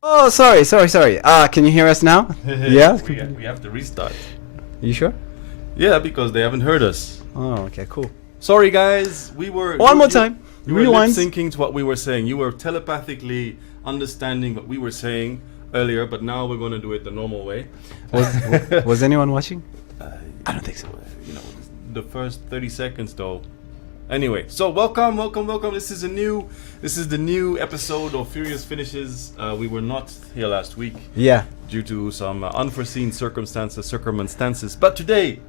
Oh, sorry. Can you hear us now? Yeah? We have to restart. You sure? Yeah, because they haven't heard us. Oh, okay, cool. Sorry, guys. We were One more time. You were Rewind. lip-syncing to what we were saying. You were telepathically understanding what we were saying earlier, but now we're going to do it the normal way. Was anyone watching? I don't think so. You know, the first 30 seconds though. Anyway, so welcome. This is the new episode of Furious Finishes. We were not here last week. Yeah. Due to some unforeseen circumstances. But today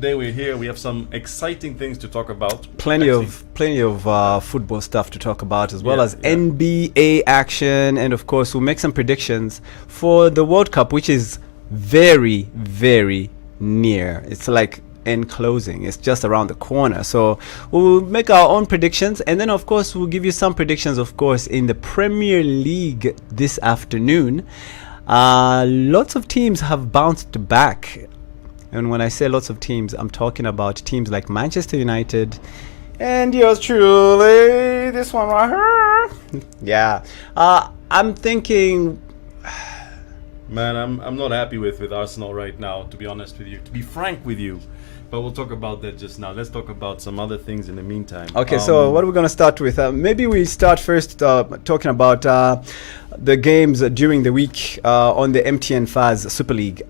we're here. We have some exciting things to talk about. Plenty of football stuff to talk about, as well as yeah. NBA action, and of course we'll make some predictions for the World Cup, which is very, very near. It's like in closing. It's just around the corner. So we'll make our own predictions, and then of course we'll give you some predictions, of course, in the Premier League this afternoon. Lots of teams have bounced back. And when I say lots of teams, I'm talking about teams like Manchester United and yours truly, this one right here. Yeah. I'm thinking... Man, I'm not happy with Arsenal right now, to be honest with you. To be frank with you. But we'll talk about that just now. Let's talk about some other things in the meantime. Okay, so what are we going to start with? Maybe we start first talking about the games during the week on the MTN Faz Super League.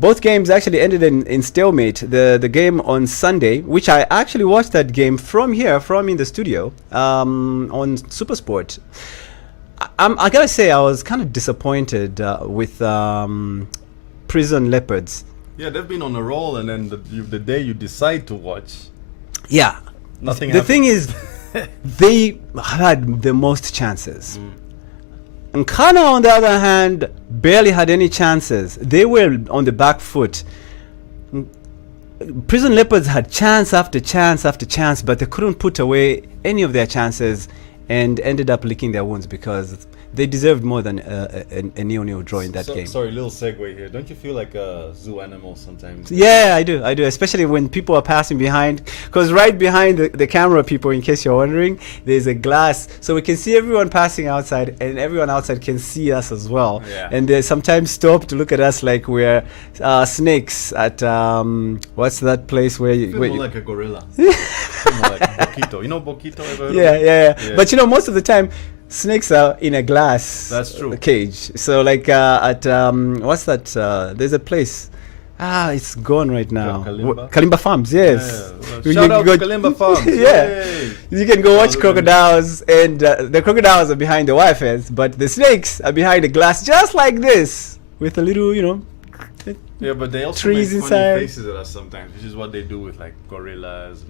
Both games actually ended in stalemate. The game on Sunday, which I actually watched that game from in the studio on Supersport. I gotta say, I was kind of disappointed with Prison Leopards. Yeah, they've been on a roll, and then the day you decide to watch, yeah, nothing the happened. thing is, they had the most chances. And Kana, on the other hand, barely had any chances. They were on the back foot. Prison Leopards had chance after chance after chance, but they couldn't put away any of their chances and ended up licking their wounds because they deserved more than a 0-0 draw in that game. Sorry, little segue here. Don't you feel like a zoo animal sometimes? Yeah, I do, especially when people are passing behind. Because right behind the camera, people, in case you're wondering, there's a glass. So we can see everyone passing outside, and everyone outside can see us as well. Yeah. And they sometimes stop to look at us like we're snakes at, what's that place where you... More like a gorilla. More like Boquito. You know Boquito? Ever heard of it? Yeah. But most of the time, snakes are in a glass cage. So like at what's that? There's a place. It's gone right now. Kalimba Farms, yes. Yeah. Shout out to Kalimba Farms. Yeah. Yay. You can go watch crocodiles, and the crocodiles are behind the wire fence, but the snakes are behind the glass, just like this, with a little, Yeah, but they also trees make inside. funny faces at us sometimes, which is what they do with like gorillas.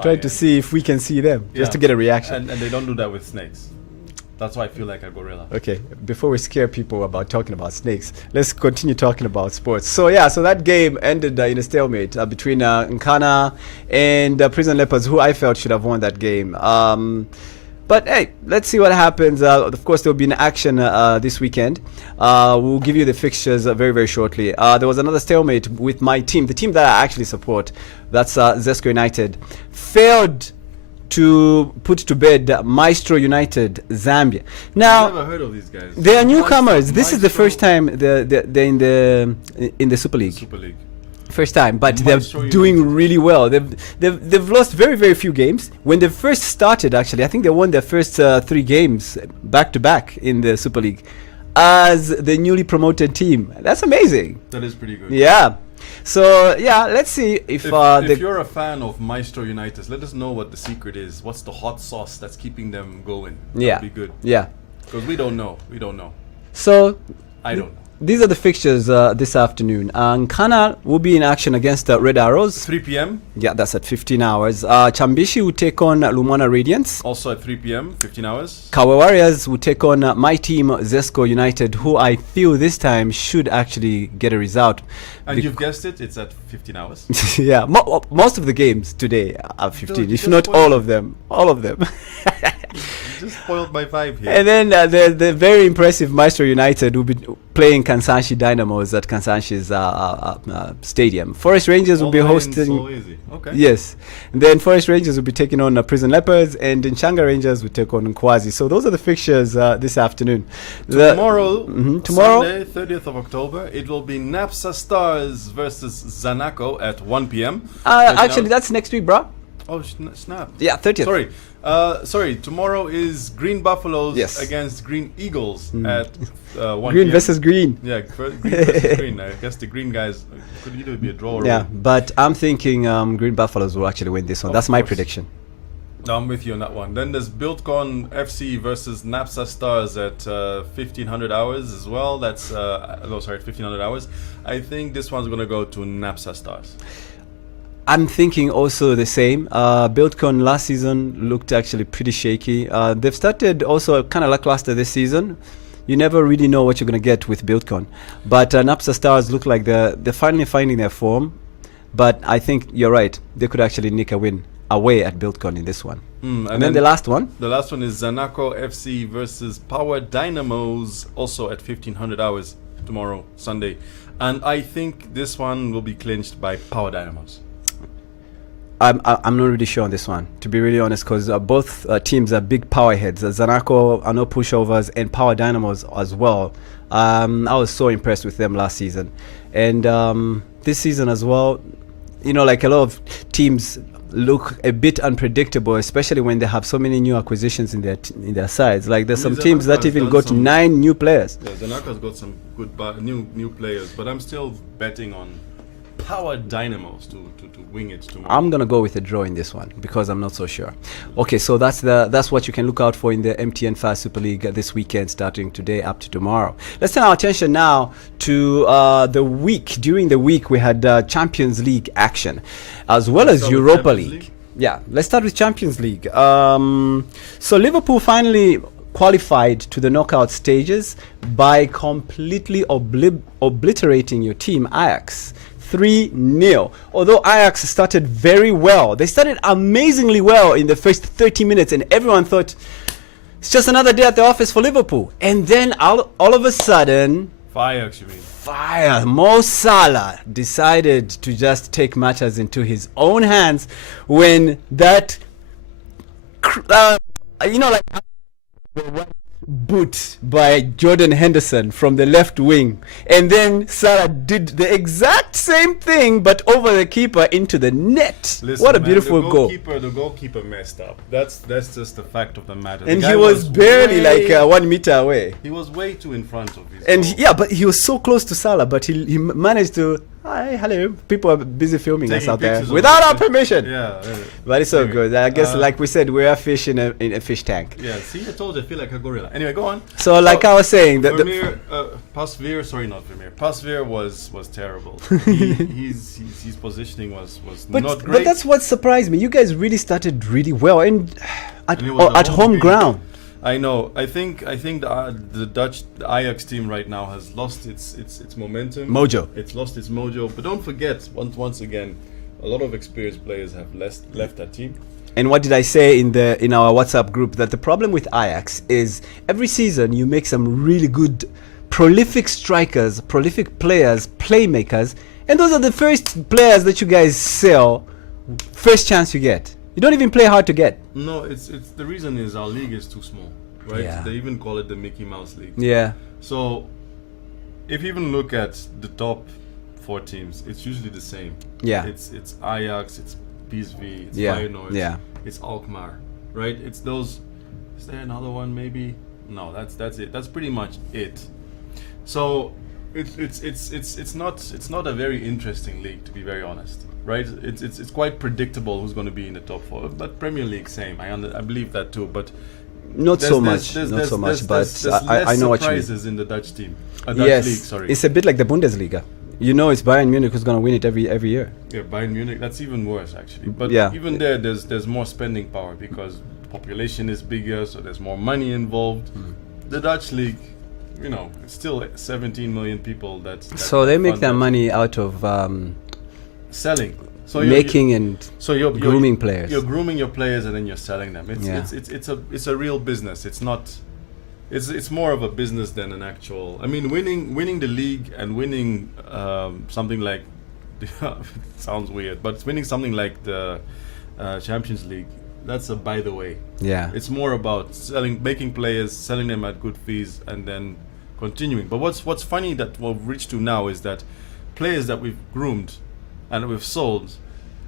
Try to see if we can see them, just to get a reaction. And they don't do that with snakes. That's why I feel like a gorilla. Okay, before we scare people about talking about snakes, let's continue talking about sports. So that game ended in a stalemate between Nkana and Prison Leopards, who I felt should have won that game. But hey, let's see what happens. Of course, there will be an action this weekend. We'll give you the fixtures very, very shortly. There was another stalemate with my team, the team that I actually support. That's Zesco United. Failed to put to bed Maestro United, Zambia. Now, I've never heard of these guys. They are newcomers. This is the first time they're in the Super League. Super League. First time, but they're doing really well. They've lost very, very few games. When they first started, actually, I think they won their first 3 games back to back in the Super League as the newly promoted team. That's amazing. That is pretty good. Yeah. So let's see if you're a fan of Maestro United, let us know what the secret is. What's the hot sauce that's keeping them going? That'd be good. Yeah. Because we don't know. So I don't know. These are the fixtures this afternoon. Nkana will be in action against Red Arrows. 3 p.m. Yeah, that's at 15 hours. Chambishi will take on Lumwana Radiance. Also at 3 p.m., 15 hours. Kawe Warriors will take on my team, Zesco United, who I feel this time should actually get a result. And you've guessed it, it's at 15 hours. Yeah, most of the games today are 15, if not all of them. All of them. You just spoiled my vibe here. And then the very impressive Maestro United will be playing Kansanshi Dynamos at Kansanshi's stadium. Forest Rangers will be hosting. So easy. Okay. Yes. And then Forest Rangers will be taking on Prison Leopards, and Nchanga Rangers will take on Nkwazi. So those are the fixtures this afternoon. Tomorrow, tomorrow, Sunday, 30th of October, it will be Napsa Stars versus Zanaco at 1 p.m. Actually, that's next week, bro. Oh, snap. Yeah, 30th. Sorry. Tomorrow is Green Buffaloes against Green Eagles at 1 Green p.m. versus Green. Yeah, green versus green. I guess the green guys could either be a draw or yeah, win. but I'm thinking Green Buffaloes will actually win this one. That's my prediction. No, I'm with you on that one. Then there's BuildCon FC versus Napsa Stars at 1500 hours as well. That's 1500 hours. I think this one's gonna go to Napsa Stars. I'm thinking also the same. BuildCon last season looked actually pretty shaky. They've started also kind of lackluster this season. You never really know what you're going to get with BuildCon. But Napsa Stars look like they're finally finding their form. But I think you're right. They could actually nick a win away at BuildCon in this one. And then the last one? The last one is Zanaco FC versus Power Dynamos, also at 1500 hours tomorrow, Sunday. And I think this one will be clinched by Power Dynamos. I'm not really sure on this one, to be really honest, because both teams are big power heads. Zanaco are no pushovers, and Power Dynamos as well. I was so impressed with them last season. And this season as well, you know, like a lot of teams look a bit unpredictable, especially when they have so many new acquisitions in their sides. Like there's some teams that even got 9 new players. Yeah, Zanaco's got some good new players, but I'm still betting on Power Dynamos to wing it tomorrow. I'm gonna go with a draw in this one because I'm not so sure. Okay, so that's what you can look out for in the MTN Fast Super League this weekend, starting today up to tomorrow. Let's turn our attention now to the week. During the week, we had Champions League action, as well as Europa League. Yeah, let's start with Champions League. So Liverpool finally qualified to the knockout stages by completely obliterating your team, Ajax. 3-0. Although Ajax started very well. They started amazingly well in the first 30 minutes, and everyone thought it's just another day at the office for Liverpool. And then all of a sudden, Mo Salah decided to just take matters into his own hands when that boot by Jordan Henderson from the left wing, and then Salah did the exact same thing but over the keeper into the net. Listen, what a beautiful goal. The goalkeeper messed up. That's just the fact of the matter. And he was barely 1 meter away. He was way too in front of his goal. But he was so close to Salah, but he managed to hello. People are busy filming us out there without our permission. Yeah. But it's so good. I guess, like we said, we're a fish in a fish tank. Yeah, see, I told you, I feel like a gorilla. Anyway, go on. So, I was saying, Pasveer was terrible. His positioning was not great. But that's what surprised me. You guys really started really well at home ground. I know. I think the Dutch Ajax team right now has lost its momentum. Mojo. It's lost its mojo. But don't forget, once again, a lot of experienced players have left that team. And what did I say in our WhatsApp group? That the problem with Ajax is every season you make some really good, prolific strikers, prolific players, playmakers, and those are the first players that you guys sell first chance you get. You don't even play hard to get. No, it's the reason is our league is too small, right? Yeah. They even call it the Mickey Mouse League. Yeah. So if you even look at the top 4 teams, it's usually the same. Yeah. It's Ajax, it's PSV, it's Feyenoord, it's Alkmaar, right? It's those. Is there another one maybe? No, that's it. That's pretty much it. So it's not a very interesting league, to be very honest. Right, it's quite predictable who's going to be in the top 4. But Premier League, same. I believe that too. But not so much. But I know what you mean. Surprises in the Dutch team. Dutch league, sorry. It's a bit like the Bundesliga. You know, it's Bayern Munich who's going to win it every year. Yeah, Bayern Munich. That's even worse actually. But even there's more spending power because population is bigger, so there's more money involved. The Dutch league, it's still 17 million people. So they make their money out of selling. So you're grooming players. You're grooming your players and then you're selling them. It's a real business. It's not it's more of a business than an actual. I mean, winning the league and winning something like sounds weird, but winning something like the Champions League, that's a by the way. Yeah. It's more about making players, selling them at good fees, and then continuing. But what's funny that we've reached to now is that players that we've groomed and we've sold,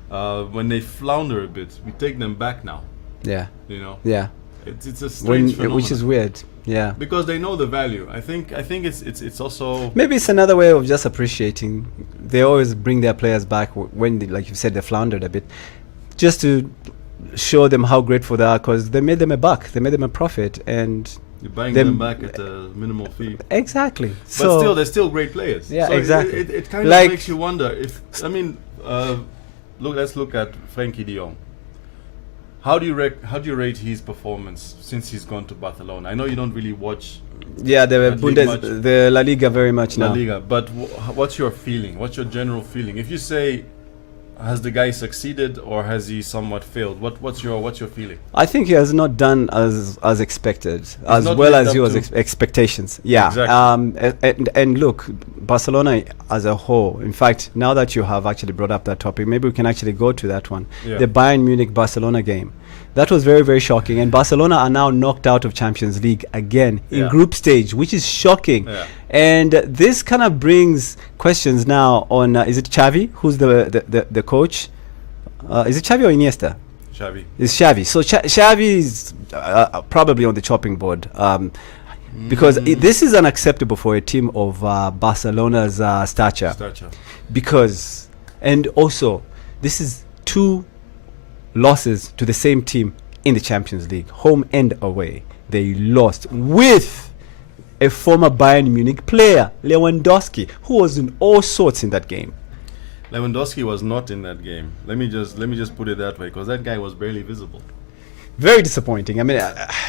when they flounder a bit, we take them back now. Yeah. You know. Yeah. It's a strange phenomenon. Which is weird. Yeah. Because they know the value. I think it's also Maybe it's another way of just appreciating. They always bring their players back when, like you said, they floundered a bit, just to show them how grateful they are, because they made them a buck, they made them a profit, and you're buying them back at a minimal fee. Exactly. But so still, they're still great players. Yeah, so exactly. It kind of Like- makes you wonder if let's look at Frankie de Jong. How do you rate his performance since he's gone to Barcelona? I know you don't really watch yeah, the That league much. the La Liga very much La now. Liga, but what's your feeling? What's your general feeling? If you say, has the guy succeeded or has he somewhat failed? What's your feeling? I think he has not done as expected, as not well lived as up he was to- expectations. Yeah. Exactly. And look, Barcelona as a whole. In fact, now that you have actually brought up that topic, maybe we can actually go to that one. Yeah. The Bayern Munich Barcelona game. That was very, very shocking. And Barcelona are now knocked out of Champions League again in Yeah. group stage, which is shocking. Yeah. And this kind of brings questions now on is it Xavi who's the coach? Is it Xavi or Iniesta? Xavi. It's Xavi. So Xavi is probably on the chopping board, because this is unacceptable for a team of Barcelona's stature. Because, and also, this is 2 losses to the same team in the Champions League, home and away. They lost with a former Bayern Munich player, Lewandowski, who was in all sorts in that game. Lewandowski was not in that game. Let me just put it that way, because that guy was barely visible. Very disappointing. I mean,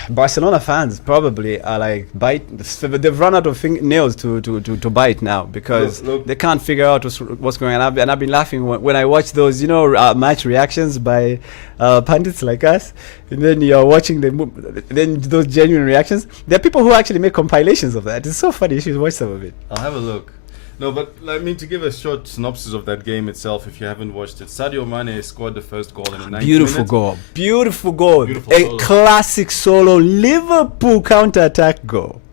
Barcelona fans probably are like they've run out of nails to bite now, because Look. they can't figure out what's going on. And I've been laughing when I watch those, match reactions by pundits like us, and then you're watching then those genuine reactions. There are people who actually make compilations of that. It's so funny. You should watch some of it. I'll have a look. No, but I mean, to give a short synopsis of that game itself, if you haven't watched it, Sadio Mane scored the first goal in the 90th Beautiful minute. goal. Beautiful goal. Beautiful A solo. classic solo Liverpool counter-attack goal.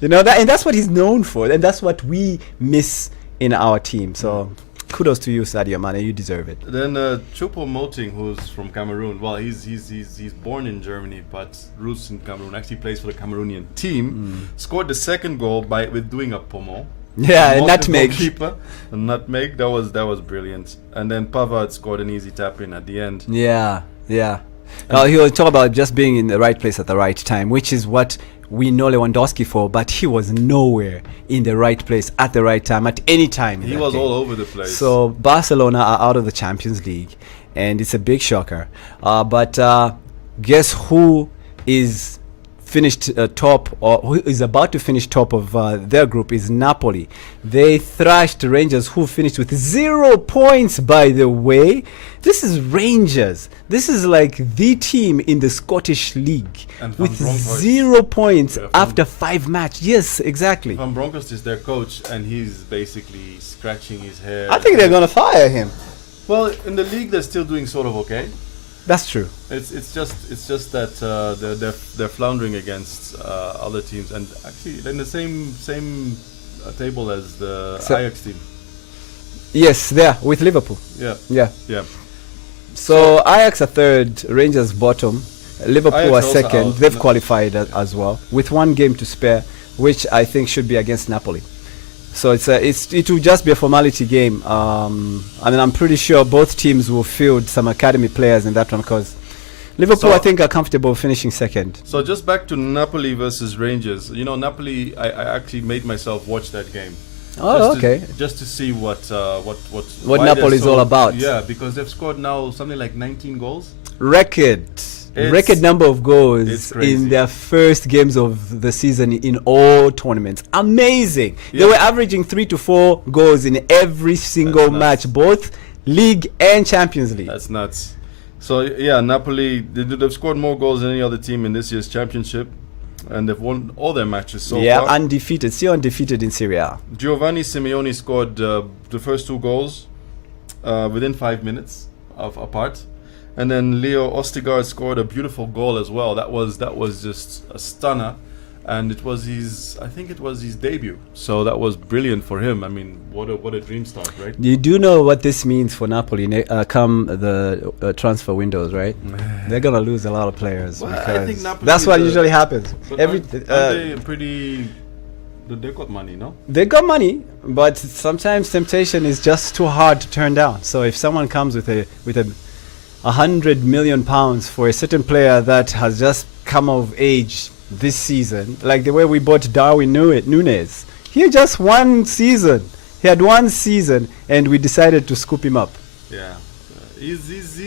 And that's what he's known for, and that's what we miss in our team. So kudos to you, Sadio Mane. You deserve it. Then Choupo-Moting, who's from Cameroon. Well, he's born in Germany, but roots in Cameroon. Actually plays for the Cameroonian team. Scored the second goal with doing a pomo. Yeah, a Mocked the nutmeg. goalkeeper. A nutmeg. That was brilliant. And then Pavard scored an easy tap in at the end. Yeah. He will talk about just being in the right place at the right time, which is what we know Lewandowski for, but he was nowhere in the right place at the right time at any time. in He that was game. all over the place. So Barcelona are out of the Champions League, and it's a big shocker. But guess who is finished top, or who is about to finish top of their group, is Napoli. They thrashed Rangers, who finished with 0 points, by the way. This is Rangers. This is like the team in the Scottish League And Van with Bronckhorst. 0 points Yeah, after 5 matches. Yes, exactly. Van Bronckhorst is their coach, and he's basically scratching his head. I think they're going to fire him. Well, in the league, they're still doing sort of okay. That's true. It's just that they're floundering against other teams, and actually they're in the same table as the Ajax team. Yes, there with Liverpool. Yeah. Yeah. So Ajax are third, Rangers bottom, Liverpool Ajax are also second. out. They've qualified as well with 1 game to spare, which I think should be against Napoli. So it will just be a formality game. I mean, I'm pretty sure both teams will field some academy players in that one, because Liverpool, So- I think, are comfortable finishing second. So just back to Napoli versus Rangers. Napoli. I actually made myself watch that game. Oh, okay. Just to see what What why Napoli they're is all about. Yeah, because they've scored now something like 19 goals. Record number of it's goals crazy. in their first games of the season in all tournaments. Amazing. They Yeah. were averaging 3 to 4 goals in every single That's match, nuts. both League and Champions League. That's nuts. So yeah, Napoli they've scored more goals than any other team in this year's championship. and they've won all their matches so yeah, far. undefeated, still undefeated in Serie A. Giovanni Simeone scored the first 2 goals within 5 minutes apart, and then Leo Ostigard scored a beautiful goal as well. That was just a stunner, and it was his debut. So that was brilliant for him. I mean, what a dream start, right? You do know what this means for Napoli come the transfer windows, right? They're gonna lose a lot of players. Well, because I think Napoli that's what usually happens. But aren't they pretty? They got money, no? They got money, but sometimes temptation is just too hard to turn down. So if someone comes with a £100 million for a certain player that has just come of age this season, like the way we bought Darwin Núñez, he had just 1 season. He had 1 season, and we decided to scoop him up. Yeah. He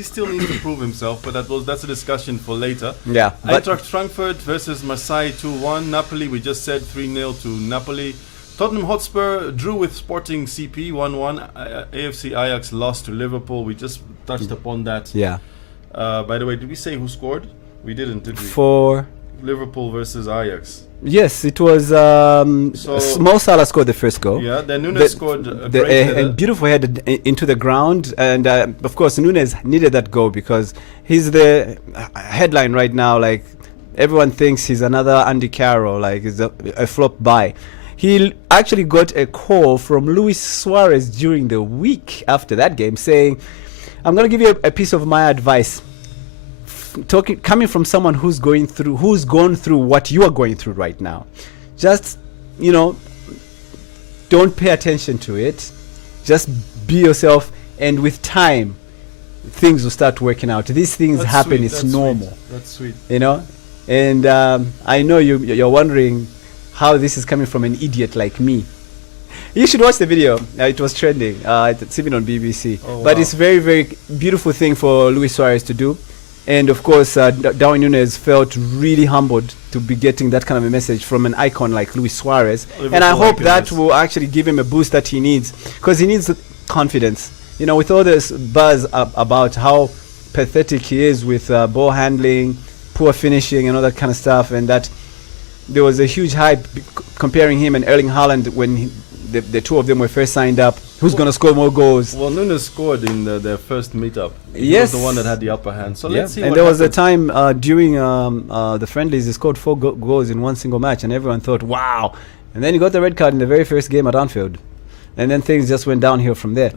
still needs to prove himself, but that's a discussion for later. Yeah. Eintracht Frankfurt versus Marseille 2-1. Napoli, we just said 3-0 to Napoli. Tottenham Hotspur drew with Sporting CP 1-1. AFC Ajax lost to Liverpool. We just touched upon that. Yeah. By the way, did we say who scored? We didn't, did we? For Liverpool versus Ajax. yes, it was Mo Salah scored the first goal. Yeah, then Núñez scored a great header. and beautiful header into the ground, and of course Núñez needed that goal because he's the headline right now. Like everyone thinks he's another Andy Carroll, like he's a flop buy. He actually got a call from Luis Suarez during the week after that game saying, "I'm going to give you a piece of my advice." Coming from someone who's gone through what you are going through right now, just don't pay attention to it, just be yourself, and with time things will start working out. These things That's happen. sweet. It's That's normal. Sweet. That's sweet. And I know you're wondering how this is coming from an idiot like me. You should watch the video. It was trending. It's even on BBC. Oh, but wow. it's very, very beautiful thing for Luis Suarez to do. And of course, Darwin Núñez felt really humbled to be getting that kind of a message from an icon like Luis Suarez. And I hope that will actually give him a boost that he needs, because he needs confidence. With all this buzz about how pathetic he is with ball handling, poor finishing, and all that kind of stuff, and that there was a huge hype comparing him and Erling Haaland when the two of them were first signed up. Who's going to score more goals? Well, Núñez scored in their first meetup. He Yes. was the one that had the upper hand. So let's see and what there was a happens. time during the friendlies, he scored 4 goals in one single match, and everyone thought, wow. And then he got the red card in the very first game at Anfield. And then things just went downhill from there.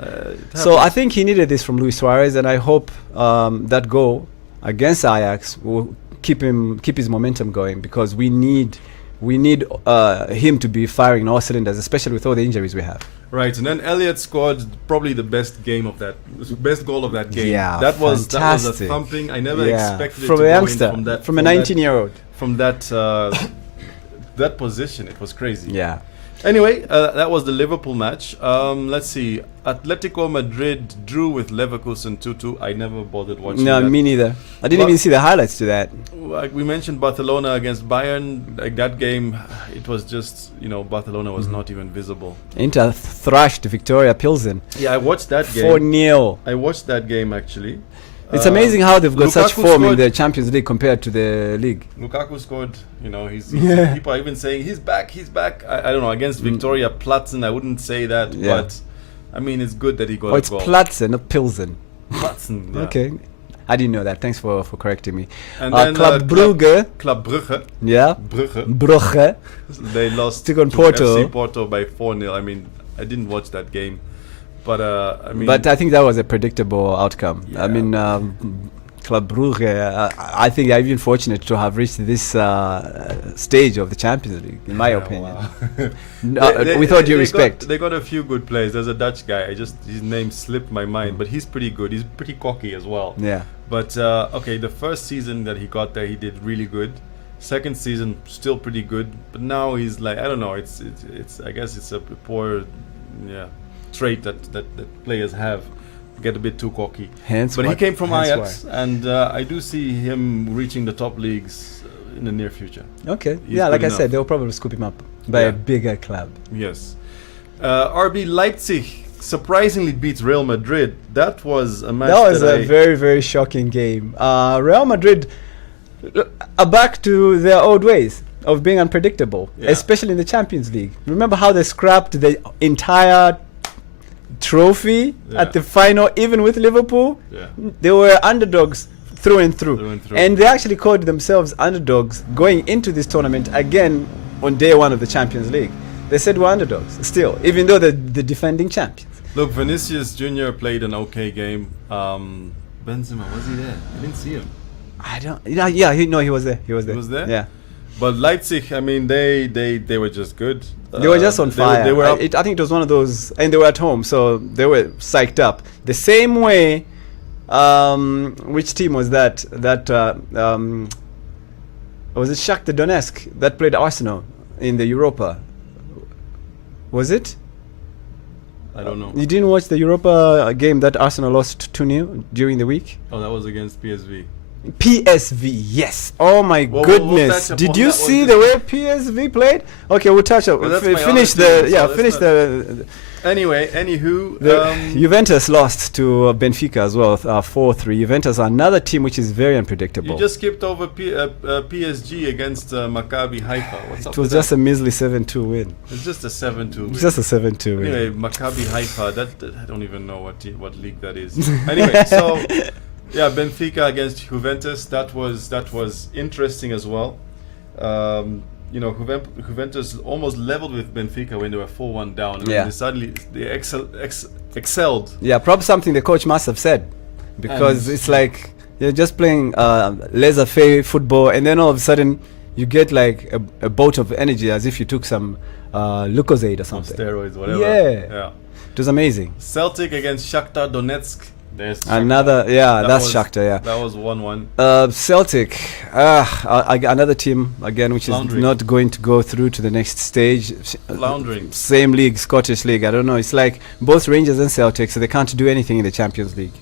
So I think he needed this from Luis Suarez, and I hope that goal against Ajax will keep his momentum going, because we need him to be firing all cylinders, especially with all the injuries we have. Right, and then Elliott scored probably the best goal of that game. Yeah, that was a fantastic. thumping. I never expected it from to a go in youngster, from a 19-year-old. From that that position. It was crazy. Yeah. Anyway, that was the Liverpool match. Let's see. Atletico Madrid drew with Leverkusen 2-2. I never bothered watching No, that. me neither. I didn't even see the highlights to that. Like we mentioned, Barcelona against Bayern. Like that game, it was just, Barcelona was not even visible. Inter thrashed Victoria Pilsen. Yeah, I watched that game. 4-0. I watched that game actually. It's amazing how they've got such Lukaku form in scored. the Champions League compared to the league. Lukaku scored. He's Yeah. people are even saying he's back. I don't know, against Victoria Platzen. I wouldn't say that, Yeah. but I mean it's good that he got Oh, a it's goal. Platzen, not Pilsen. Platzen. Yeah. Okay. I didn't know that. Thanks for correcting me. And then Club Brugge. Club Brugge. Yeah. Brugge. They lost Took on to Porto. FC Porto by 4-0. I mean, I didn't watch that game, but I mean. But I think that was a predictable outcome. Yeah. I mean, Club Brugge, I think I've been fortunate to have reached this stage of the Champions League, in my opinion. Wow. With all due respect. They got a few good players. There's a Dutch guy. His name slipped my mind, but he's pretty good. He's pretty cocky as well. Yeah. But okay, the first season that he got there, he did really good. Second season, still pretty good. But now he's like, I don't know. It's I guess it's a poor, trait that players have. Get a bit too cocky. But he came from Ajax, and I do see him reaching the top leagues in the near future. Okay. He's Yeah, like good I said, enough. they'll probably scoop him up by a bigger club. Yes. RB Leipzig surprisingly beats Real Madrid. That was a match. That was a very, very shocking game. Real Madrid are back to their old ways. of being unpredictable, Yeah. especially in the Champions League. Remember how they scrapped the entire trophy Yeah. at the final, even with Liverpool? Yeah. They were underdogs through and through. Through and through. And they actually called themselves underdogs going into this tournament again on day one of the Champions League. They said we're underdogs still, even though they're the defending champions. Look, Vinicius Jr. played an okay game. Benzema, was he there? I didn't see him. I don't. Yeah. He was there. He was there. He was there? Yeah. But Leipzig, I mean, they were just good. They were just on fire. They were up. I think it was one of those, and they were at home, so they were psyched up. The same way. Which team was that? Was it Shakhtar Donetsk that played Arsenal in the Europa? Was it? I don't know. You didn't watch the Europa game that Arsenal lost 2-0 during the week? Oh, that was against PSV. PSV, yes. Oh my We'll goodness! touch Did upon you that see one. the way PSV played? Okay, we'll touch up. Well, that's my Finish other team, the so let's finish not- the. Anyway, anywho, Juventus lost to Benfica as well, 4-3. Juventus are another team which is very unpredictable. you just skipped over PSG against Maccabi Haifa. What's up It was with just that? a measly 7-2 win. It's just a 7-2. It's just a 7-2 win. Anyway, Maccabi Haifa. That I don't even know what league that is. Anyway, so yeah, Benfica against Juventus. That was interesting as well. Juventus almost leveled with Benfica when they were 4-1 down. And Yeah. they suddenly excelled. Yeah, probably something the coach must have said, because And- it's like you're just playing laissez-faire football, and then all of a sudden you get like a bolt of energy as if you took some Lucozade or Some something. steroids, whatever. Yeah. It was amazing. Celtic against Shakhtar Donetsk. There's Shakhtar. Another, yeah, That that's was- Shakhtar, yeah. That was 1-1. Celtic, another team again which is Floundering. not going to go through to the next stage. Floundering. Same league, Scottish league. I don't know. It's like both Rangers and Celtic, so they can't do anything in the Champions League.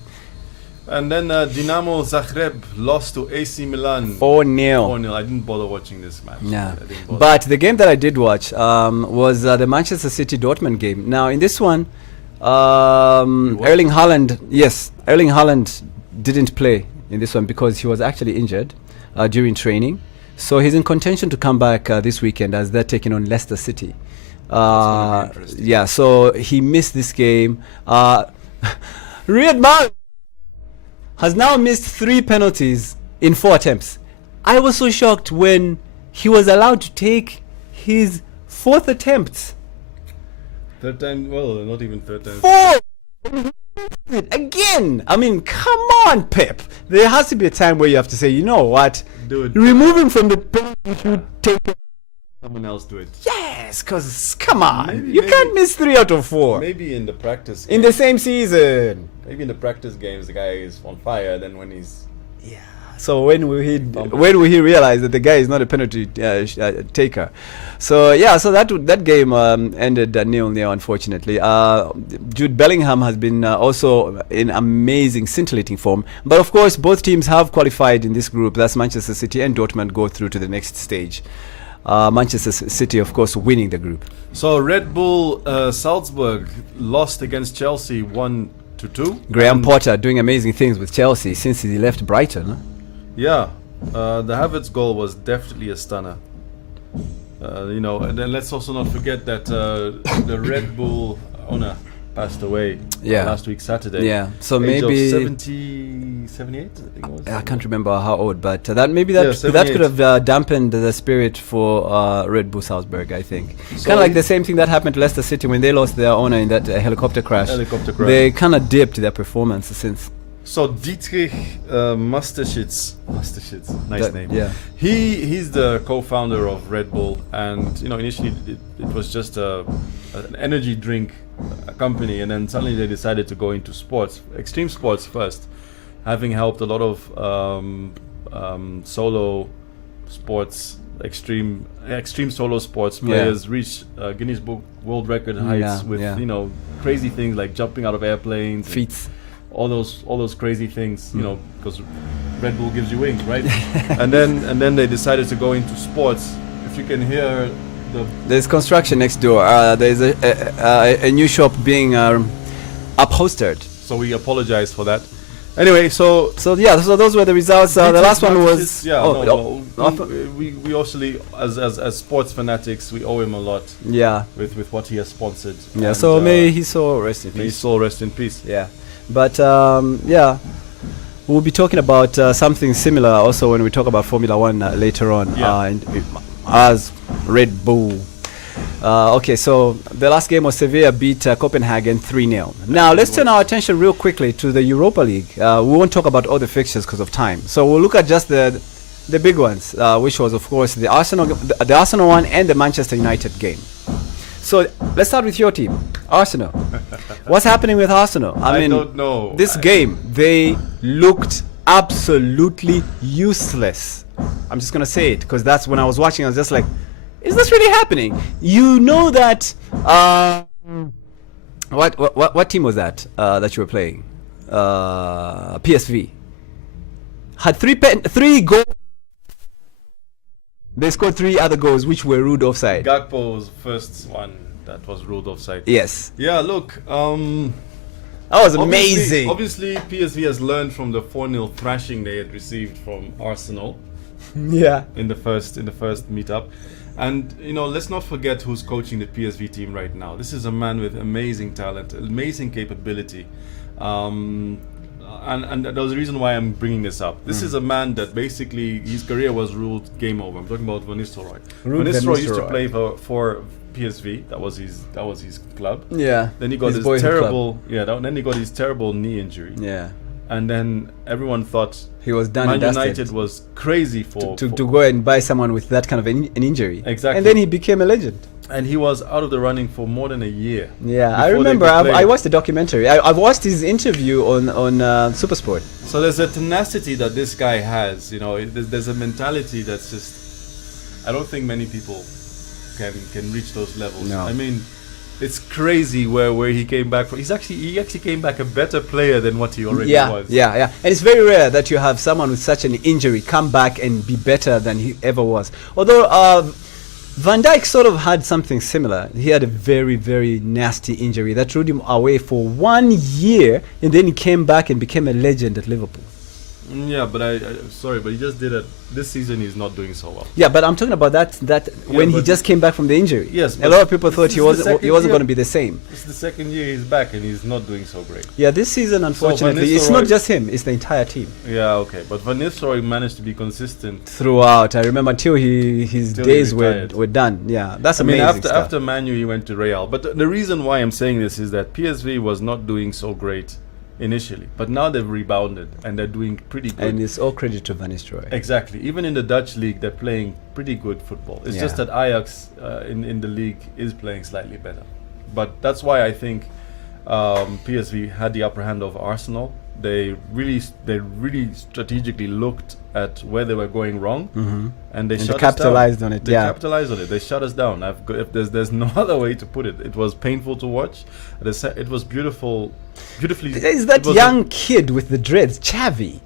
And then Dinamo Zagreb lost to AC Milan. 4-0. 4-0. I didn't bother watching this match. Yeah, I didn't bother. but the game that I did watch was the Manchester City Dortmund game. Now in this one, Erling Haaland, yes, Erling Haaland didn't play in this one because he was actually injured during training. So he's in contention to come back this weekend as they're taking on Leicester City. gonna be interesting. Yeah, so he missed this game. Riyad Mahrez has now missed 3 penalties in 4 attempts. I was so shocked when he was allowed to take his 4th attempt. Third time, well, not even third time. 4! Again! I mean, come on, Pep. There has to be a time where you have to say, you know what? Dude, Remove him from the penalty shoot, take it. someone else do it. Yes, because come on. Maybe- you maybe- can't miss 3 out of 4 Maybe in the practice in the same season. maybe in the practice games the guy is on fire, then when he's Yeah. So when will he realize that the guy is not a penalty taker? So yeah, so that game ended 0-0 unfortunately. Jude Bellingham has been also in amazing scintillating form, but of course both teams have qualified in this group. That's Manchester City and Dortmund go through to the next stage. Manchester City, of course, winning the group. So Red Bull Salzburg lost against Chelsea 1-2. Graham And- Potter doing amazing things with Chelsea since he left Brighton. Huh? Yeah, the Havertz goal was definitely a stunner. And then let's also not forget that the Red Bull owner passed away last week Saturday. Yeah, so Age maybe of 78, I think it was. I can't remember how old, but that Yeah, that could 78. have dampened the spirit for Red Bull Salzburg, I think. So Kind of like it- the same thing that happened to Leicester City when they lost their owner in that helicopter crash. Helicopter crash. They kind of dipped their performance since. So Dietrich Mateschitz, nice That- name. yeah. He's the co-founder of Red Bull, and initially it was just an energy drink company, and then suddenly they decided to go into sports, extreme sports first, having helped a lot of solo sports, extreme solo sports players reach Guinness Book World Record heights with crazy things like jumping out of airplanes, and Feats. all those crazy things, because Red Bull gives you wings, right? and then they decided to go into sports. If you can hear There's construction next door. There's a new shop being upholstered. so we apologize for that. Anyway, so So those were the results. The last one was we actually as sports fanatics we owe him a lot yeah. with what he has sponsored. Yeah, And, so may his soul rest in may his peace. soul rest in peace. Yeah, but yeah, we'll be talking about something similar also when we talk about Formula One later on. Yeah. As Red Bull. Okay, so the last game was Sevilla beat Copenhagen 3-0. Now let's turn our attention real quickly to the Europa League. We won't talk about all the fixtures because of time. So we'll look at just the big ones, which was of course the Arsenal one and the Manchester United game. So let's start with your team, Arsenal. What's happening with Arsenal? I mean, don't know. This game, they looked absolutely useless. I'm just gonna say it because that's when I was watching. I was just like, is this really happening? You know that. What team was that that you were playing? PSV had three goals. They scored 3 other goals, which were ruled offside. Gakpo's first one that was ruled offside. Yes. Yeah. Look. That was amazing. Obviously, PSV has learned from the 4-0 thrashing they had received from Arsenal. Yeah. In the first meetup. And let's not forget who's coaching the PSV team right now. This is a man with amazing talent, amazing capability, and there's a reason why I'm bringing this up. This is a man that basically his career was ruled game over. I'm talking about Van Nistelrooy. Van Nistelrooy used to play for PSV. That was his club. Yeah. Then he got his terrible Then he got his terrible knee injury. Yeah. And then everyone thought he was done. Man United was crazy to go and buy someone with that kind of an injury. Exactly. And then he became a legend. And he was out of the running for more than a year. Yeah, I remember. I watched the documentary. I've watched his interview on Supersport. So there's a tenacity that this guy has. There's a mentality that's just. I don't think many people can reach those levels. No. I mean, it's crazy where he came back from. He actually came back a better player than what he already was. Yeah. And it's very rare that you have someone with such an injury come back and be better than he ever was. Although Van Dijk sort of had something similar. He had a very, very nasty injury that ruled him away for 1 year, and then he came back and became a legend at Liverpool. Yeah, but sorry, but he just did it. This season he's not doing so well. Yeah, but I'm talking about that when he just came back from the injury. Yes, a lot of people thought he wasn't going to be the same. It's the second year he's back and he's not doing so great. Yeah, this season unfortunately it's not just him; it's the entire team. Yeah, okay, but Van Nistelrooy managed to be consistent throughout. I remember until his days were done. Yeah, that's amazing. After Manu he went to Real, but the reason why I'm saying this is that PSV was not doing so great initially, but now they've rebounded and they're doing pretty good. And it's all credit to Van Nistelrooy. Exactly. Even in the Dutch league, they're playing pretty good football. It's just that Ajax in the league is playing slightly better. But that's why I think PSV had the upper hand over Arsenal. They really strategically looked at where they were going wrong, and they capitalized on it. They capitalized on it. They shut us down. If there's no other way to put it. It was painful to watch. It was beautifully. There's that young kid with the dreads, Xavi.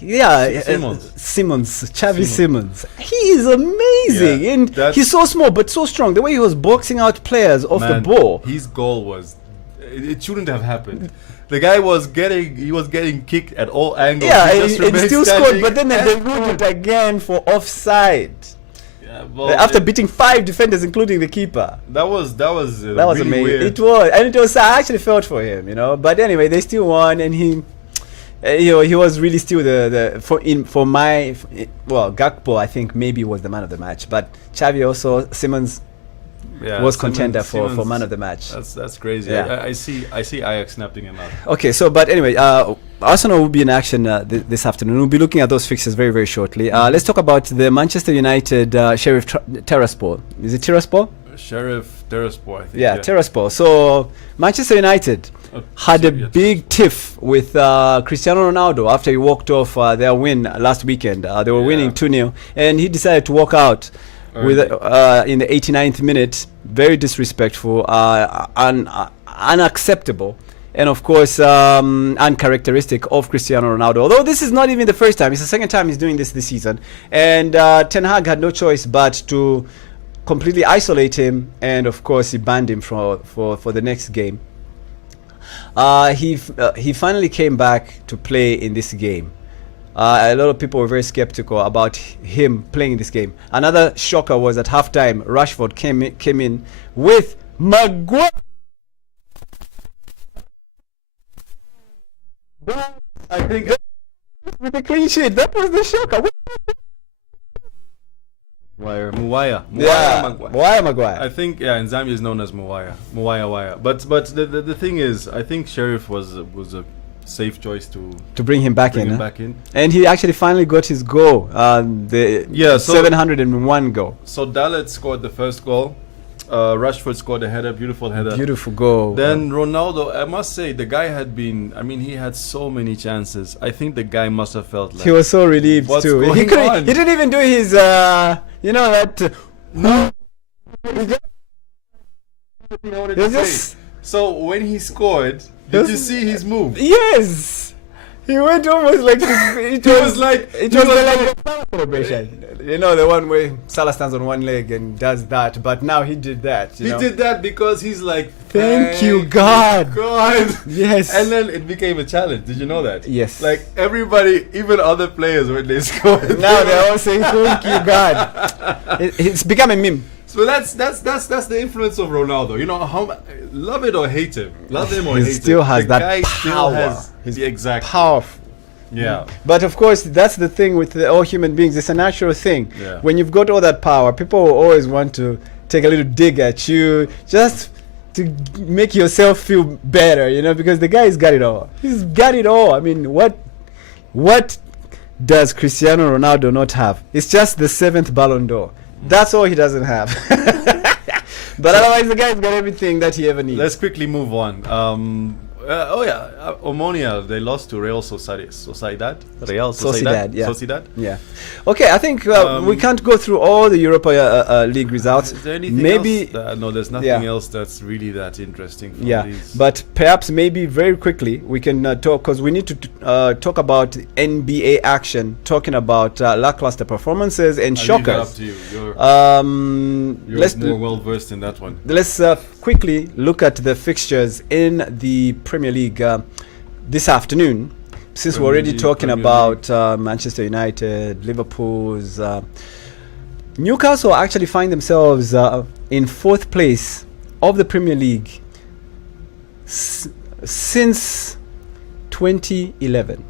Yeah, Xavi Simons. He is amazing, and he's so small but so strong. The way he was boxing out players off the ball. His goal was. It shouldn't have happened. The guy was getting kicked at all angles. Yeah, and still scored, but then they ruled it again for offside. Yeah, well, after beating 5 defenders, including the keeper. That was really amazing. Weird. It was, and it was. I actually felt for him, But anyway, they still won, and he was really still Gakpo I think maybe was the man of the match, but Xavi also Simons. Was contender for man of the match. That's crazy. Yeah. I see Ajax snapping him out. Okay, so but anyway, Arsenal will be in action this afternoon. We'll be looking at those fixtures very, very shortly. Let's talk about the Manchester United Sheriff Tiraspol. Is it Tiraspol? Sheriff Tiraspol, I think. Yeah, Tiraspol. So Manchester United had a big tiff with Cristiano Ronaldo after he walked off their win last weekend. They were winning 2-0, and he decided to walk out. With in the 89th minute, very disrespectful, unacceptable, and of course uncharacteristic of Cristiano Ronaldo. Although this is not even the first time; it's the second time he's doing this season. And Ten Hag had no choice but to completely isolate him, and of course he banned him for the next game. He finally came back to play in this game. A lot of people were very skeptical about him playing in this game. Another shocker was at halftime, Rashford came in with Maguire. I think With a clean sheet. That was the shocker. Muwaya. Maguire. I think in Zambia is known as Muwaya. But the thing is, I think Sheriff was a safe choice to bring him back bring in. him back in. And he actually finally got his goal. The 701 goal. So Dalit scored the first goal. Rashford scored a header, beautiful header. Beautiful goal. Then Ronaldo, I must say, the guy he had so many chances. I think the guy must have felt like he was so relieved what's too. going on? He didn't even do his, No. It was just, So when he scored, did you see his move? yes. He went almost like it was like a Salah celebration. You know, the one where Salah stands on one leg and does that, but now he did that. He did that because he's like, Thank you, God. God. Yes. And then it became a challenge. Did you know that? Yes. Like everybody, even other players, when they scored, Now they're all saying thank you, God. It's become a meme. So that's the influence of Ronaldo. You know, love it or hate him, He still has the that guy still power. has He's the exact powerful. Yeah. But of course, that's the thing with all human beings. It's a natural thing. Yeah. When you've got all that power, people will always want to take a little dig at you, just to make yourself feel better, you know, because the guy's got it all. He's got it all. I mean, what does Cristiano Ronaldo not have? It's just the 7th Ballon d'Or. That's all he doesn't have. But otherwise, the guy's got everything that he ever needs. Let's quickly move on. Omonia, they lost to Real Sociedad. Yeah. Sociedad. Yeah. Okay, I think we can't go through all the Europa League results. Is there anything maybe else? No, there's nothing else that's really that interesting. From these. But perhaps maybe very quickly we can talk, because we need to talk about NBA action, talking about lackluster performances and I'll leave that shockers. up to you. Let's more well versed in that one. Let's quickly look at the fixtures in the Premier League this afternoon, since we're already talking about Manchester United, Liverpool's. Newcastle actually find themselves in 4th place of the Premier League since 2011.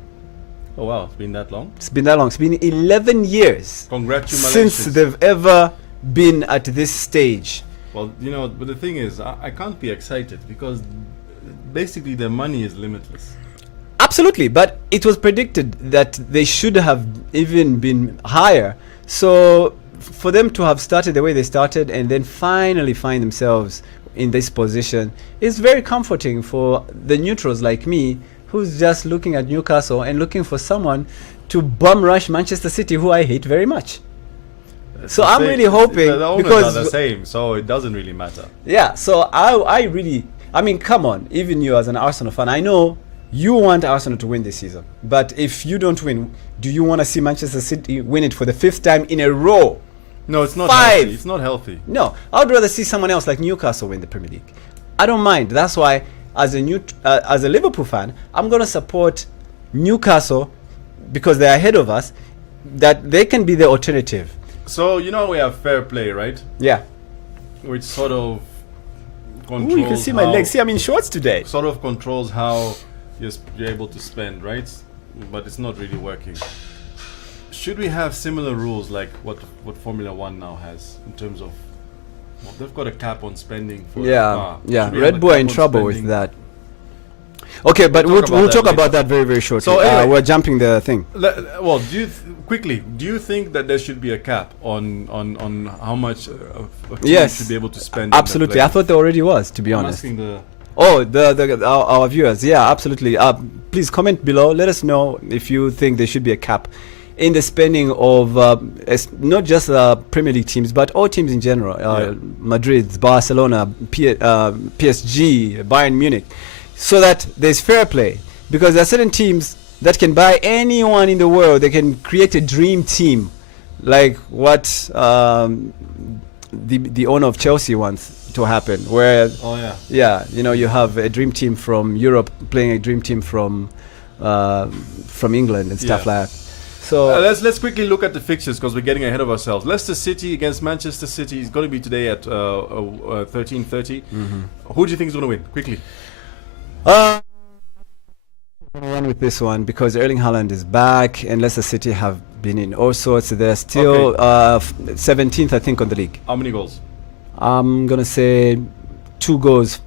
Oh wow, it's been that long. It's been that long. It's been 11 years Congratulations. since they've ever been at this stage. Well, you know, but the thing is, I can't be excited because basically their money is limitless. Absolutely, but it was predicted that they should have even been higher. So for them to have started the way they started and then finally find themselves in this position is very comforting for the neutrals like me, who's just looking at Newcastle and looking for someone to bum rush Manchester City, who I hate very much. So I'm really hoping, the owners because are the same, so it doesn't really matter. Yeah, so I mean, come on, even you as an Arsenal fan, I know you want Arsenal to win this season. But if you don't win, do you want to see Manchester City win it for the 5th time in a row? No, it's not 5. healthy. It's not healthy. No, I'd rather see someone else like Newcastle win the Premier League. I don't mind. That's why, as a Liverpool fan, I'm going to support Newcastle because they're ahead of us, that they can be the alternative. So, you know, we have fair play, right? Yeah. Which sort of controls. Ooh, you can see my legs. See, I'm in shorts today. Sort of controls how you're able to spend, right? But it's not really working. Should we have similar rules like what Formula One now has in terms of? Well, they've got a cap on spending for the car. Yeah. Should we have Red a Bull are cap in on trouble with spending? that. Okay, but we'll talk later. about that very, very shortly. So anyway, we're jumping the thing. Well, quickly, do you think that there should be a cap on how much a team should be able to spend? Absolutely. I thought there already was, to be honest. I'm asking our viewers. Yeah, absolutely. Please comment below. Let us know if you think there should be a cap in the spending of not just Premier League teams, but all teams in general. Madrid, Barcelona, PSG, Bayern Munich. So that there's fair play, because there are certain teams that can buy anyone in the world. They can create a dream team, like what the owner of Chelsea wants to happen. Where, Oh yeah. yeah, you know, you have a dream team from Europe playing a dream team from England and stuff Yeah. like that. So Let's quickly look at the fixtures because we're getting ahead of ourselves. Leicester City against Manchester City is going to be today at 13:30. Who do you think is going to win? Quickly. I'm gonna run with this one because Erling Haaland is back and Leicester City have been in all sorts. They're still 17th, I think, on the league. How many goals? I'm gonna say 2 goals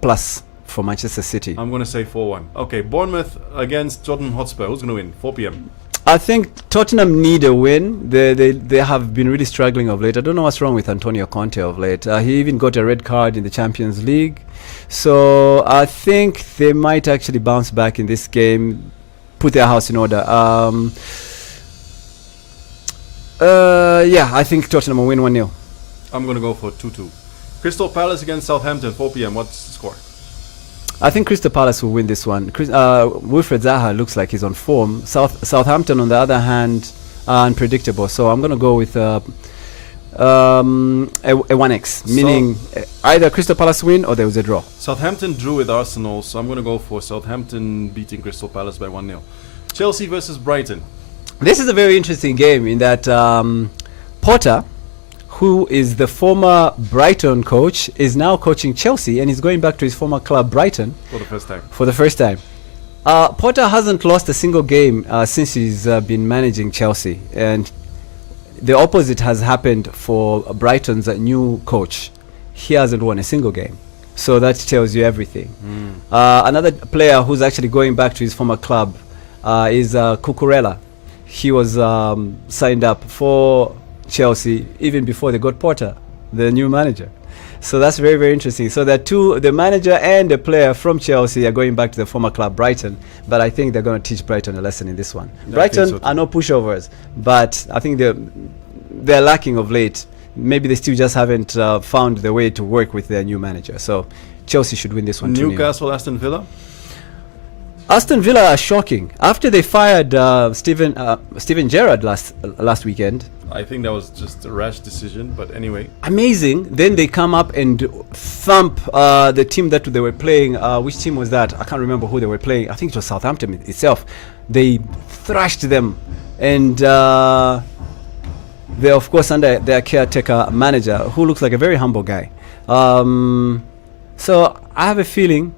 plus for Manchester City. I'm going to say 4-1. Okay, Bournemouth against Tottenham Hotspur. Who's going to win? 4 p.m. I think Tottenham need a win. They have been really struggling of late. I don't know what's wrong with Antonio Conte of late. He even got a red card in the Champions League. So I think they might actually bounce back in this game, put their house in order. Yeah, I think Tottenham will win 1-0. I'm going to go for 2-2. Crystal Palace against Southampton, 4 p.m. What's the score? I think Crystal Palace will win this one. Wilfred Zaha looks like he's on form. Southampton, on the other hand, are unpredictable. So I'm going to go with a 1x, meaning either Crystal Palace win or there was a draw. Southampton drew with Arsenal, so I'm going to go for Southampton beating Crystal Palace by 1-0. Chelsea versus Brighton. This is a very interesting game in that Potter, who is the former Brighton coach, is now coaching Chelsea and he's going back to his former club Brighton For the first time. for the first time. Potter hasn't lost a single game since he's been managing Chelsea, and the opposite has happened for Brighton's new coach. He hasn't won a single game, so that tells you everything. Another player who's actually going back to his former club is Cucurella. He was signed up for Chelsea even before they got Potter, the new manager. So that's very, very interesting. So the manager and the player from Chelsea are going back to the former club Brighton, but I think they're going to teach Brighton a lesson in this one. Brighton are no pushovers, but I think they're lacking of late. Maybe they still just haven't found the way to work with their new manager. So Chelsea should win this one. Newcastle, Aston Villa. Aston Villa are shocking. After they fired Steven Gerrard last weekend, I think that was just a rash decision, but anyway. amazing. Then they come up and thump the team that they were playing. Which team was that? I can't remember who they were playing. I think it was Southampton itself. They thrashed them, and they're of course under their caretaker manager, who looks like a very humble guy. So I have a feeling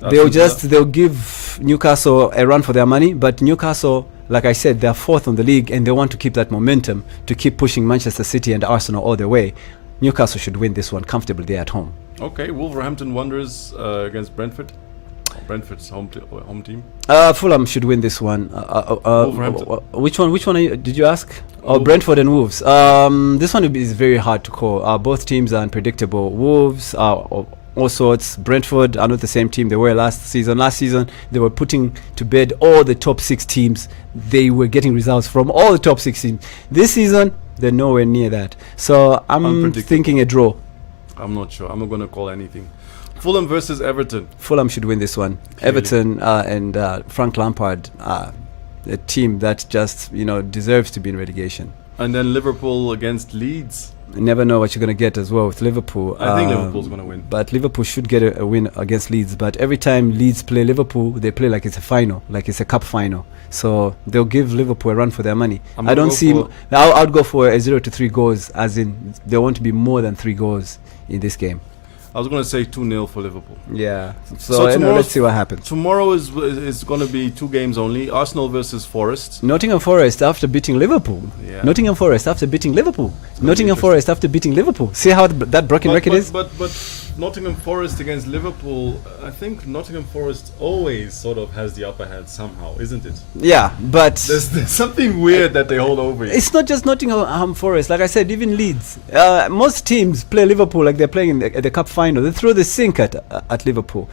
they'll give Newcastle a run for their money, but Newcastle, like I said, they're 4th on the league and they want to keep that momentum to keep pushing Manchester City and Arsenal all the way. Newcastle should win this one comfortably there at home. Okay, Wolverhampton Wanderers against Brentford. Brentford's home team. Fulham should win this one. Wolverhampton. Which one did you ask? Oh, Brentford and Wolves. This one is very hard to call. Both teams are unpredictable. Wolves are all sorts. Brentford are not the same team they were last season. Last season, they were putting to bed all the top 6 teams. They were getting results from all the top 6 teams. This season, they're nowhere near that. So I'm thinking a draw. I'm not sure. I'm not going to call anything. Fulham versus Everton. Fulham should win this one. Clearly. Everton and Frank Lampard are a team that just deserves to be in relegation. And then Liverpool against Leeds. You never know what you're going to get as well with Liverpool. I think Liverpool's going to win. But Liverpool should get a win against Leeds. But every time Leeds play Liverpool, they play like it's a final, like it's a cup final. So they'll give Liverpool a run for their money. I don't see. I'd go for a 0-3 goals, as in there won't be more than 3 goals in this game. I was going to say 2-0 for Liverpool. Yeah. So let's see what happens. Tomorrow is going to be 2 games only. Arsenal versus Forest. Nottingham Forest after beating Liverpool. Yeah. Nottingham Forest after beating Liverpool. Nottingham Forest after beating Liverpool. See how that broken record is? But Nottingham Forest against Liverpool, I think Nottingham Forest always sort of has the upper hand somehow, isn't it? Yeah, but There's something weird that they hold over you. it's not just Nottingham Forest. Like I said, even Leeds. Most teams play Liverpool like they're playing in the cup final. They throw the sink at Liverpool.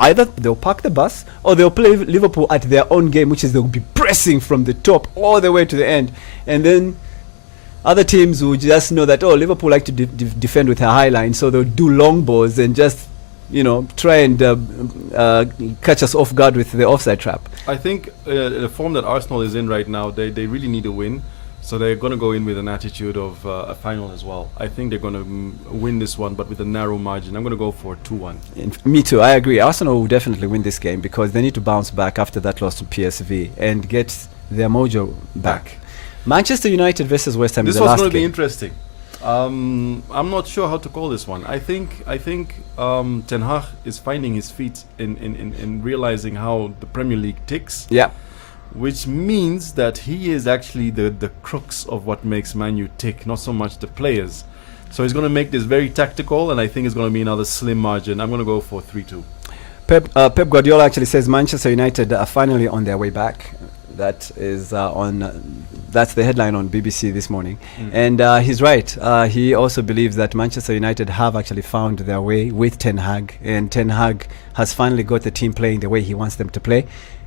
Either they'll park the bus or they'll play Liverpool at their own game, which is they'll be pressing from the top all the way to the end. And then other teams will just know that, Liverpool like to defend with a high line, so they'll do long balls and just, try and catch us off guard with the offside trap. I think the form that Arsenal is in right now, they really need a win. So they're going to go in with an attitude of a final as well. I think they're going to win this one, but with a narrow margin. I'm going to go for 2-1. Me too. I agree. Arsenal will definitely win this game because they need to bounce back after that loss to PSV and get their mojo back. Manchester United versus West Ham. This is the was last going to be game. interesting. I'm not sure how to call this one. I think Ten Hag is finding his feet in realizing how the Premier League ticks. Yeah. Which means that he is actually the crux of what makes Man U tick, not so much the players. So he's going to make this very tactical, and I think it's going to be another slim margin. I'm going to go for 3-2. Pep Guardiola actually says Manchester United are finally on their way back. That is that's the headline on BBC this morning. And he's right. He also believes that Manchester United have actually found their way with Ten Hag, and Ten Hag has finally got the team playing the way he wants them to play.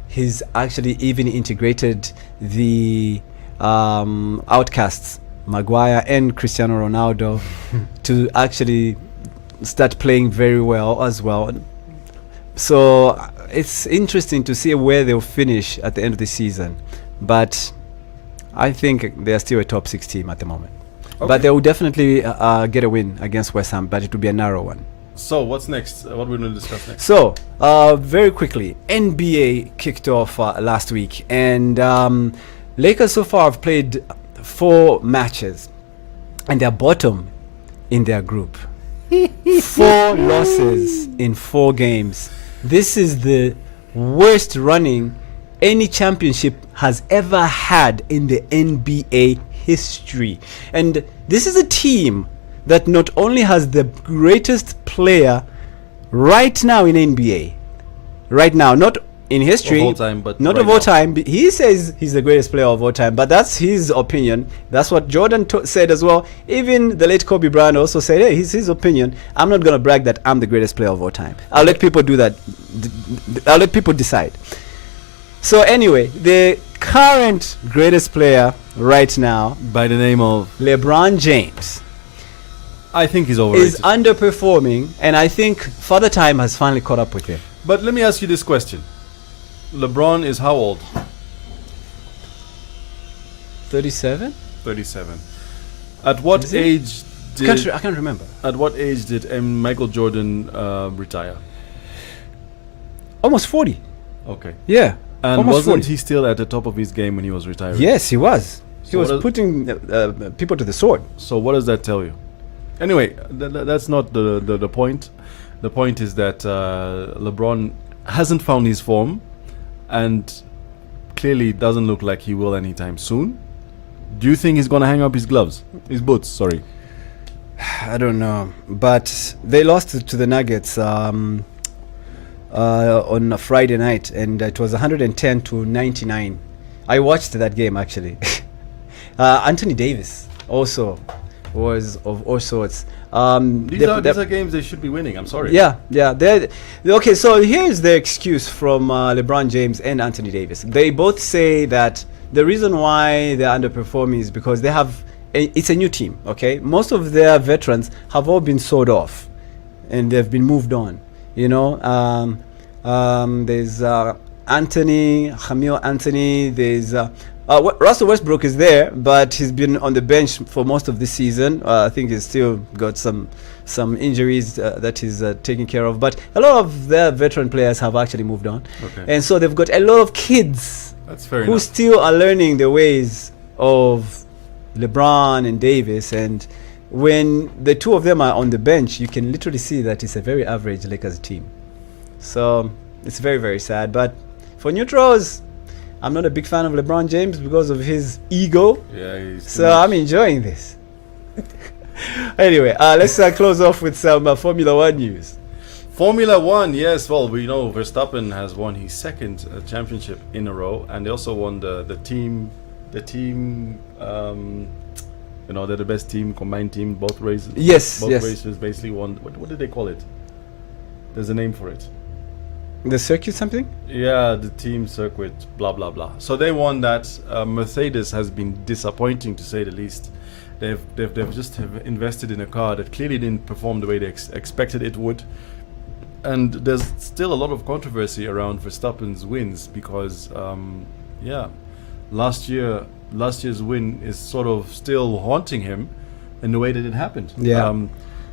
He's actually even integrated the outcasts, Maguire and Cristiano Ronaldo, to actually start playing very well as well. So it's interesting to see where they'll finish at the end of the season. But I think they're still a top 6 team at the moment. Okay. But they will definitely get a win against West Ham, but it will be a narrow one. So what's next? What we're going to discuss next? So, very quickly, NBA kicked off last week, and Lakers so far have played 4 matches, and they're bottom in their group. 4 losses in 4 games. This is the worst running any championship has ever had in the NBA history. And this is a team that not only has the greatest player right now in NBA, right now, not in history, of all time, but not right of all now. time. He says he's the greatest player of all time, but that's his opinion. That's what Jordan said as well. Even the late Kobe Bryant also said, hey, it's his opinion. I'm not going to brag that I'm the greatest player of all time. I'll let people do that. I'll let people decide. So anyway, the current greatest player right now, By the name of... LeBron James, I think he's overrated. is underperforming, and I think Father Time has finally caught up with him. But let me ask you this question. LeBron is how old? 37? 37. At what Is he? age I can't remember. At what age did Michael Jordan retire? Almost 40. Okay. Yeah. And almost wasn't 40. he still at the top of his game when he was retiring? Yes, he was. He So was what does- putting people to the sword. So what does that tell you? Anyway, that's not the point. The point is that LeBron hasn't found his form, and clearly doesn't look like he will anytime soon. Do you think he's gonna hang up his gloves, his boots? Sorry. I don't know, but they lost to the Nuggets on a Friday night, and it was 110-99. I watched that game actually. Anthony Davis also was of all sorts. These are games they should be winning. I'm sorry. Yeah. Okay, so here's the excuse from LeBron James and Anthony Davis. They both say that the reason why they're underperforming is because they have it's a new team. Okay, most of their veterans have all been sold off, and they've been moved on. You know, there's Camille Anthony. There's Russell Westbrook is there, but he's been on the bench for most of the season. I think he's still got some injuries that he's taking care of. But a lot of their veteran players have actually moved on. Okay. And so they've got a lot of kids That's fair who enough. still are learning the ways of LeBron and Davis. And when the two of them are on the bench, you can literally see that it's a very average Lakers team. So it's very, very sad. But for neutrals, I'm not a big fan of LeBron James because of his ego. Yeah. He's too So much. I'm enjoying this. Anyway, let's close off with some Formula One news. Formula One, yes. Well, we know Verstappen has won his second championship in a row, and they also won the team. You know, they're the best team, combined team, both races. Yes, both yes. races basically won. What did they call it? There's a name for it. The circuit something? Yeah, the team circuit, blah blah blah. So they won that. Mercedes has been disappointing to say the least. They've just have invested in a car that clearly didn't perform the way they expected it would. And there's still a lot of controversy around Verstappen's wins because, last year's win is sort of still haunting him in the way that it happened. Yeah.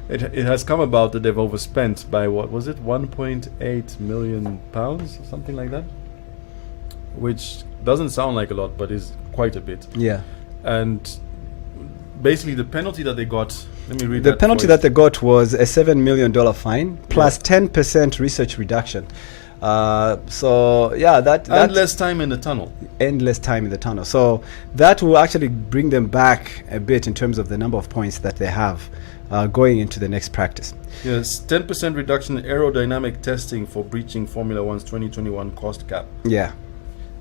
It has come about that they've overspent by, what was it, 1.8 million pounds or something like that, which doesn't sound like a lot, but is quite a bit. Yeah. And basically the penalty that they got, let me read The that penalty for you. that they got was a $7 million fine plus 10% research reduction. So yeah, that and less time in the tunnel. endless time in the tunnel. So that will actually bring them back a bit in terms of the number of points that they have going into the next practice. Yes, 10% reduction in aerodynamic testing for breaching Formula One's 2021 cost cap. Yeah.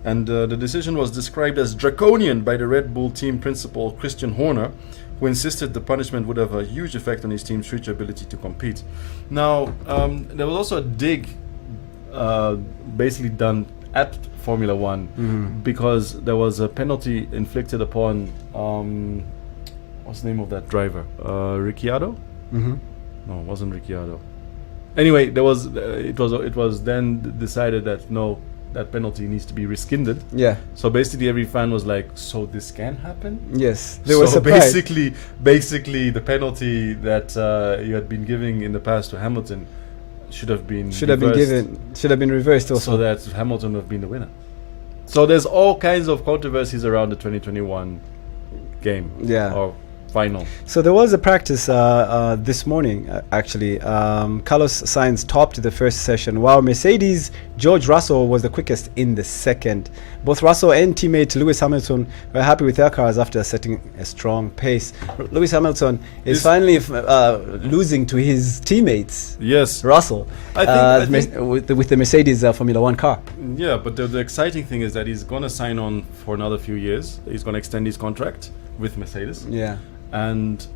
And the decision was described as draconian by the Red Bull team principal Christian Horner, who insisted the punishment would have a huge effect on his team's future ability to compete. Now, there was also a dig basically done at Formula One because there was a penalty inflicted upon what's the name of that driver? Ricciardo? Mm-hmm. No, it wasn't Ricciardo. Anyway, there was it was then decided that no, that penalty needs to be rescinded. Yeah. So basically, every fan was like, "So this can happen?" Yes. They were So surprised. basically, the penalty that you had been giving in the past to Hamilton should have been reversed also. so that Hamilton would have been the winner. So there's all kinds of controversies around the 2021 game. Yeah. Or final. So there was a practice this morning, actually. Carlos Sainz topped the first session, while Mercedes' George Russell was the quickest in the second. Both Russell and teammate Lewis Hamilton were happy with their cars after setting a strong pace. Lewis Hamilton is finally losing to his teammates, Yes. Russell, I think with the Mercedes Formula One car. Yeah, but the exciting thing is that he's going to sign on for another few years. He's going to extend his contract with Mercedes. Yeah. And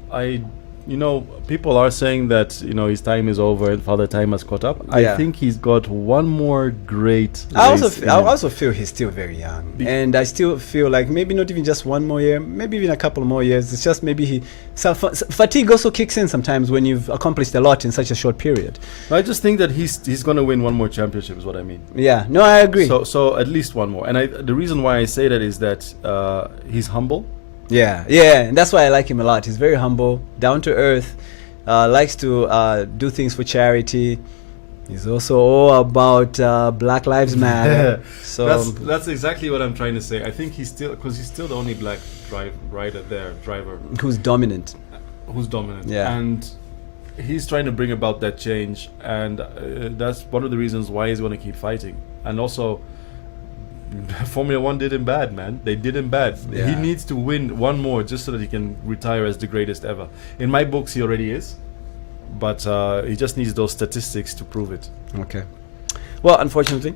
people are saying that, his time is over and Father Time has caught up. Yeah. I think he's got one more great I race in him. also feel he's still very young, and I still feel like maybe not even just one more year, maybe even a couple more years. It's just maybe fatigue also kicks in sometimes when you've accomplished a lot in such a short period. I just think that he's going to win one more championship is what I mean. Yeah, no, I agree. So at least one more. And the reason why I say that is that he's humble. Yeah, and that's why I like him a lot. He's very humble, down to earth, likes to do things for charity. He's also all about Black Lives Matter. So that's exactly what I'm trying to say. I think he's still the only black driver who's dominant. Yeah. And he's trying to bring about that change, and that's one of the reasons why he's going to keep fighting. And also, Formula One did him bad, man. They did him bad. Yeah. He needs to win one more just so that he can retire as the greatest ever. In my books, he already is, but he just needs those statistics to prove it. Okay. Well, unfortunately,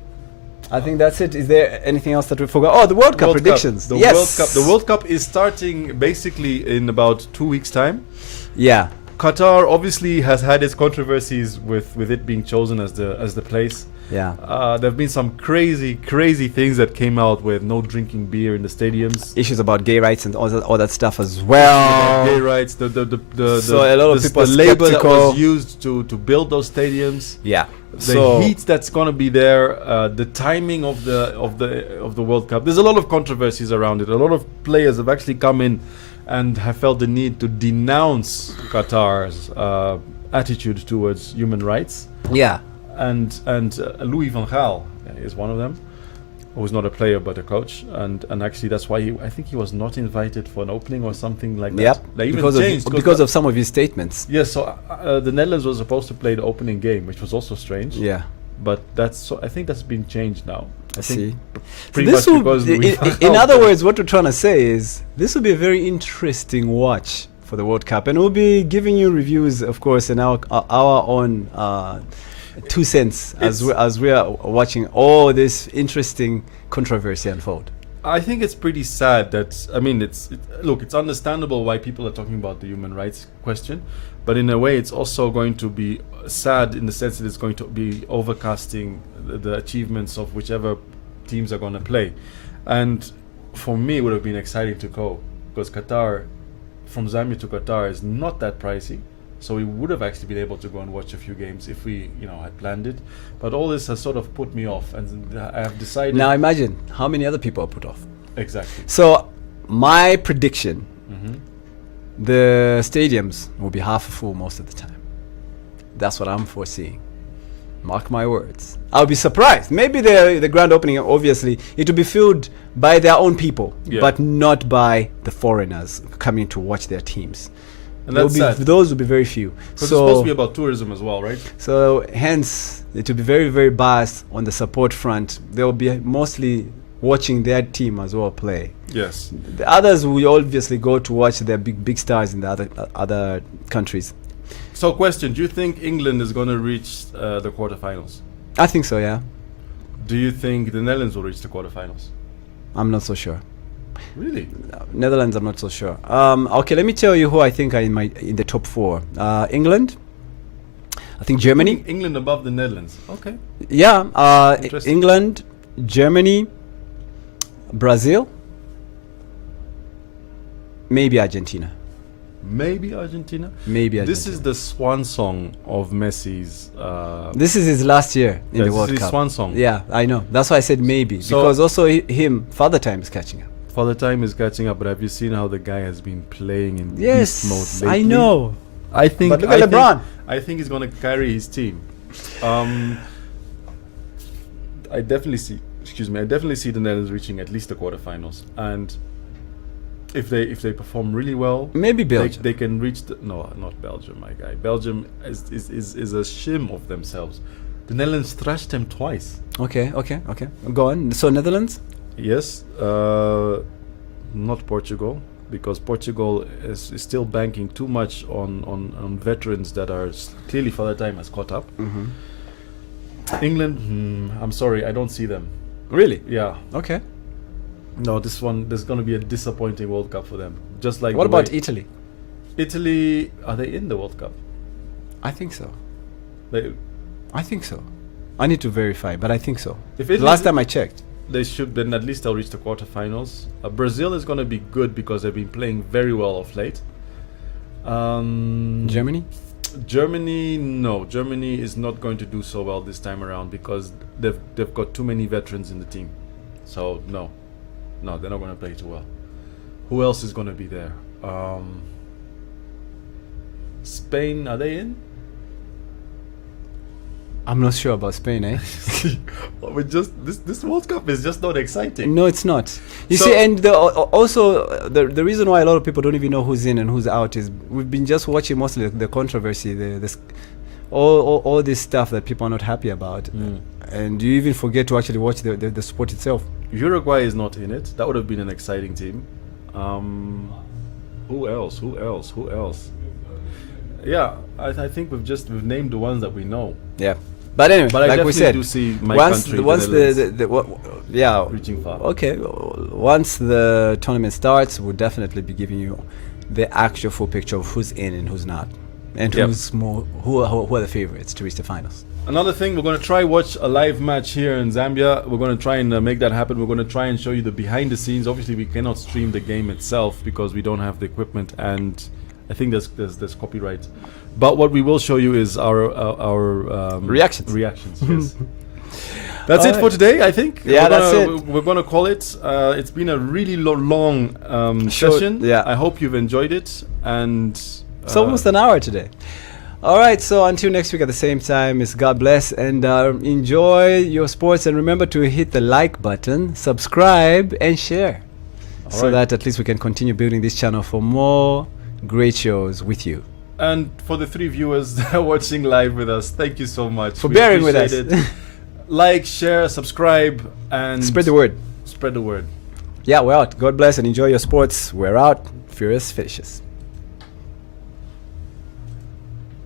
I think that's it. Is there anything else that we forgot? Oh, the World Cup predictions. The Yes. World Cup is starting basically in about 2 weeks' time. Yeah. Qatar obviously has had its controversies with it being chosen as the place. Yeah. There have been some crazy things that came out with no drinking beer in the stadiums. Issues about gay rights and all that stuff as well. Gay rights. So a lot of people the are labor that skeptical. was used to build those stadiums. Yeah. The heat that's gonna be there. The timing of the World Cup. There's a lot of controversies around it. A lot of players have actually come in and have felt the need to denounce Qatar's attitude towards human rights. Yeah. And Louis van Gaal is one of them, who is not a player but a coach, and actually that's why I think he was not invited for an opening or something like that. Yep. They even because changed because of some of his statements. Yes. So the Netherlands was supposed to play the opening game, which was also strange. Yeah. But I think that's been changed now. I think pretty much because in other words, what we're trying to say is this will be a very interesting watch for the World Cup, and we'll be giving you reviews, of course, in our own 2 cents as we are watching all this interesting controversy unfold. I think it's pretty sad that it's understandable why people are talking about the human rights question, but in a way it's also going to be sad in the sense that it's going to be overcasting the achievements of whichever teams are going to play. And for me, it would have been exciting to go because Qatar, from Zambia to Qatar, is not that pricey. So we would have actually been able to go and watch a few games if we, had planned it. But all this has sort of put me off, and I have decided. Now imagine how many other people are put off. Exactly. So my prediction, Hmm. the stadiums will be half full most of the time. That's what I'm foreseeing. Mark my words. I'll be surprised. Maybe the grand opening, obviously, it will be filled by their own people, Yeah. but not by the foreigners coming to watch their teams. And There'll that's be, sad. those will be very few. Because it's supposed to be about tourism as well, right? So hence, it will be very, very biased on the support front. They'll be mostly watching their team as well play. Yes. The others will obviously go to watch their big stars in the other countries. So, question: do you think England is going to reach the quarterfinals? I think so, yeah. Do you think the Netherlands will reach the quarterfinals? I'm not so sure. Really? Netherlands, I'm not so sure. Okay, let me tell you who I think are in the top four. England. I think Germany. England above the Netherlands. Okay. Yeah. Interesting. England, Germany, Brazil, maybe Argentina. Maybe Argentina. Maybe Argentina. This is the swan song of Messi's. This is his last year in Yes, the World this is Cup. his swan song. Yeah, I know. That's why I said maybe. So- because also him, Father Time is catching up. Father Time is catching up, but have you seen how the guy has been playing in beast Yes, mode lately? I know. I think. But look at LeBron. I think he's going to carry his team. I definitely see. Excuse me. I definitely see the Netherlands reaching at least the quarterfinals, and if they perform really well, Maybe Belgium. they can reach the not Belgium, my guy. Belgium is a shim of themselves. The Netherlands thrashed them twice. Okay. Go on. So Netherlands? Yes, not Portugal, because Portugal is still banking too much on veterans that are clearly Father Time has caught up. Mm-hmm. England, I'm sorry, I don't see them. Really? Yeah, Okay. no, there's going to be a disappointing World Cup for them. Just like What the way- about Italy? Italy? Are they in the World Cup? I think so. They, I think so. I need to verify, but I think so. if The Italy, last time I checked. they should, then at least they'll reach the quarterfinals. Brazil is going to be good because they've been playing very well of late. Germany? Germany, no. Germany is not going to do so well this time around because they've got too many veterans in the team. So no, they're not going to play too well. Who else is going to be there? Spain, are they in? I'm not sure about Spain, eh? We just this World Cup is just not exciting. No, it's not. You So- see, and the reason why a lot of people don't even know who's in and who's out is we've been just watching mostly the controversy, all this stuff that people are not happy about, and you even forget to actually watch the sport itself. Uruguay is not in it. That would have been an exciting team. Who else? Yeah, I think we've named the ones that we know. Yeah, but anyway, But I like we definitely said, do see my once country, once the Netherlands, yeah, reaching far. okay, once the tournament starts, we'll definitely be giving you the actual full picture of who's in and who's not, and Yep. who are the favorites to reach the finals. Another thing, we're going to try watch a live match here in Zambia. We're going to try and make that happen. We're going to try and show you the behind the scenes. Obviously, we cannot stream the game itself because we don't have the equipment, and I think there's copyright. But what we will show you is our Reactions. Yes. That's it for today, I think. Yeah, that's it. We're going to call it. It's been a really long Sure, session. yeah. I hope you've enjoyed it. And It's almost an hour today. All right, so until next week at the same time, it's God bless and enjoy your sports. And remember to hit the like button, subscribe, and share so right. that at least we can continue building this channel for more great shows with you. And for the 3 viewers that are watching live with us, thank you so much For We bearing with us. appreciate it. Like, share, subscribe, and Spread the word. Spread the word. Yeah, we're out. God bless and enjoy your sports. We're out. Furious Fishes.